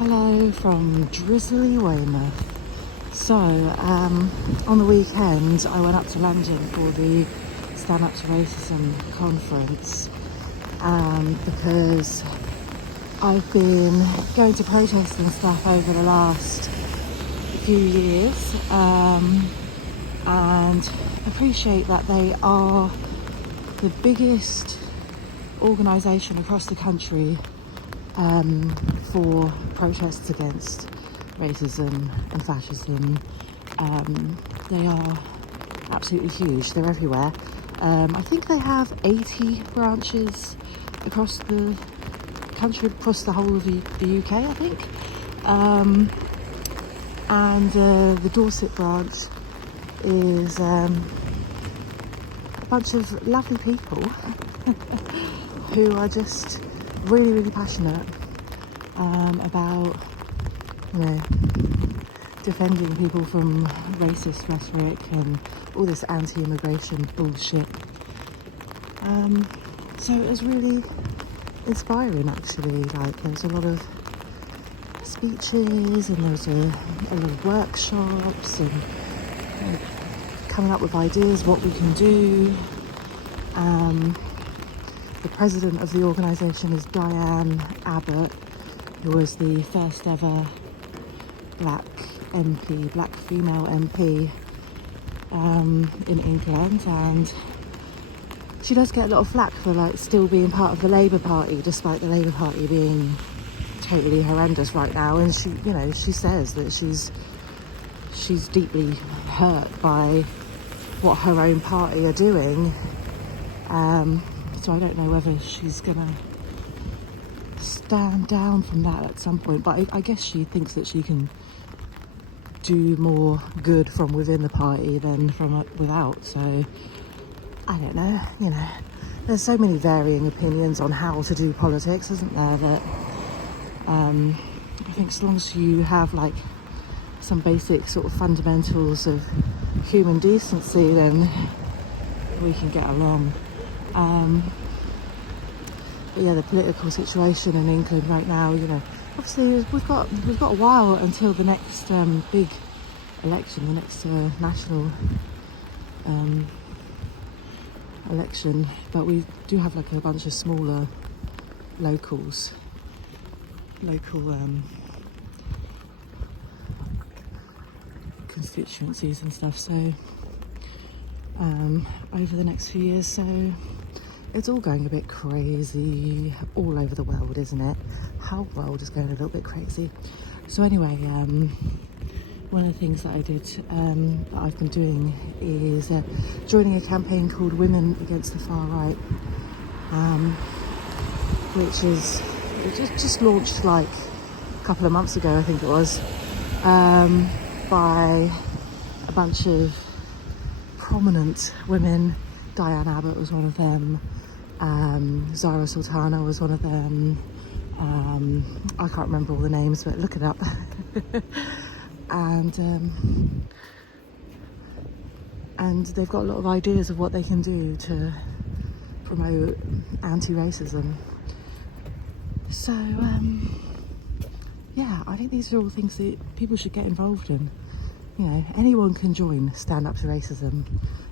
Hello from drizzly Weymouth. So, on the weekend I went up to London for the Stand Up to Racism conference because I've been going to protests and stuff over the last few years and appreciate that they are the biggest organisation across the country for protests against racism and fascism. They are absolutely huge. They're everywhere. I think they have 80 branches across the country, across the whole of the UK, I think. And the Dorset branch is a bunch of lovely people who are just really passionate about, defending people from racist rhetoric and all this anti-immigration bullshit. So it was really inspiring, actually. Like, there was a lot of speeches and there was a lot of workshops and coming up with ideas what we can do. The president of the organisation is Diane Abbott, who was the first ever black female MP in England, and she does get a lot of flack for still being part of the Labour Party, despite the Labour Party being totally horrendous right now. And she says that she's deeply hurt by what her own party are doing. So I don't know whether she's gonna stand down from that at some point, but I guess she thinks that she can do more good from within the party than from without. So I don't know, there's so many varying opinions on how to do politics, isn't there, that I think as long as you have some basic sort of fundamentals of human decency, then we can get along. But yeah, the political situation in England right now, obviously we've got a while until the next big election, the next national election, but we do have a bunch of smaller local constituencies and stuff. So over the next few years, so it's all going a bit crazy all over the world, isn't it? Our world is going a little bit crazy. So anyway, one of the things that I did, that I've been doing, is joining a campaign called Women Against the Far Right, which is just launched a couple of months ago, I think it was, by a bunch of prominent women. Diane Abbott was one of them. Zara Sultana was one of them. I can't remember all the names, but look it up. And they've got a lot of ideas of what they can do to promote anti-racism. So yeah, I think these are all things that people should get involved in. Anyone can join Stand Up to Racism.